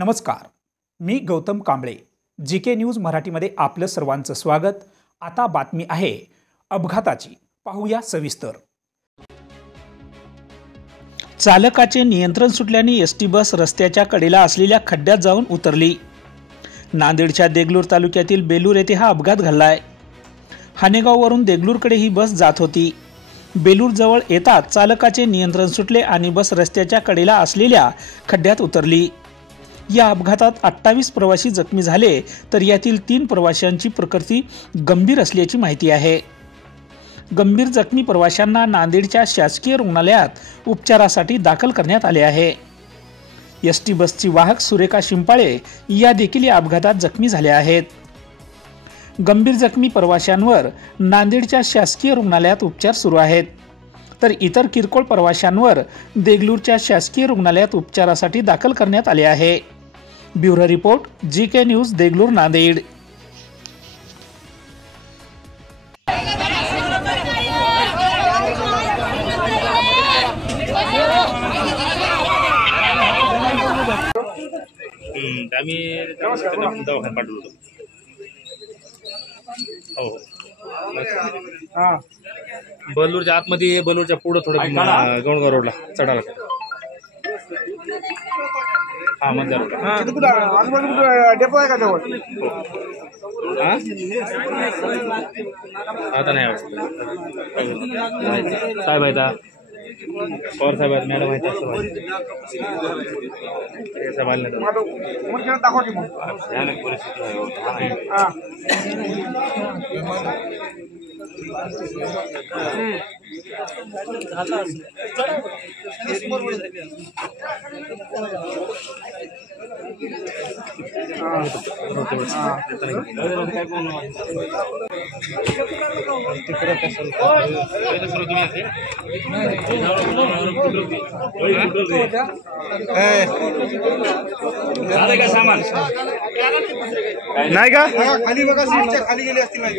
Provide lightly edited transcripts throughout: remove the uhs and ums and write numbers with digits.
नमस्कार, मी Gautam Kamble. GK news मराठीमध्ये आपलं सर्वांचं स्वागत. आता बातमी आहे अपघाताची, पाहूया सविस्तर. चालकाचे नियंत्रण सुटल्याने एसटी बस रस्त्याच्या कडेला असलेल्या खड्ड्यात जाऊन उतरली. नांदेडच्या देगलूर तालुक्यातील बेलूर येथे हा अपघात घडलाय. हानेगाववरून देगलूरकडे ही बस जात होती. बेलूर जवळ येताच चालकाचे नियंत्रण सुटले आणि बस रस्त्याच्या कडेला असलेल्या खड्ड्यात उतरली. या अपघातात 28 प्रवासी जखमी झाले, तर यातील 3 प्रवाशांची प्रकृती गंभीर असल्याची माहिती आहे. गंभीर जखमी प्रवाशांना नांदेडच्या शासकीय रुग्णालयात उपचारासाठी दाखल करण्यात आले आहे. एसटी बसची वाहक सुरेखा शिंपाळे या देखील या अपघातात जखमी झाल्या आहेत. गंभीर जखमी प्रवाशांवर नांदेडच्या शासकीय रुग्णालयात उपचार सुरू आहेत, तर इतर किरकोळ प्रवाशांवर देगलूरच्या शासकीय रुग्णालयात उपचारासाठी दाखल करण्यात आले आहे. Bureau report, GK news, Deglur, Nanded. आम्ही दवाखान्यात पाठवलो होतो. हो, बलूरच्या आतमध्ये, बलूरच्या पुढं थोडं गवणगाव रोडला चढायला. हा, मग डेपो आहे का जवळ? आता नाही साहेब आहेत, पवार साहेब आहेत, मॅडम आहेत, भयानक परिस्थिती सामान नाही का? खाली बघा, सीटच्या खाली गेली असतील. नाही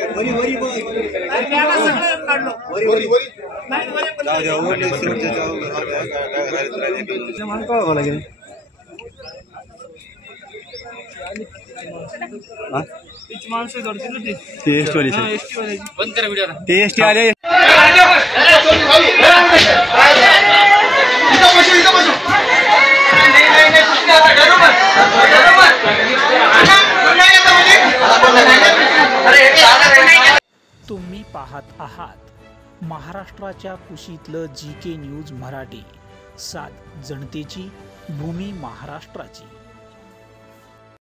बंद करा व्हिडिओ. ते एसटी आले. तुम्ही पाहत आहात महाराष्ट्राच्या कुशीतलं जीके न्यूज मराठी. सात जनतेची, भूमी महाराष्ट्राची.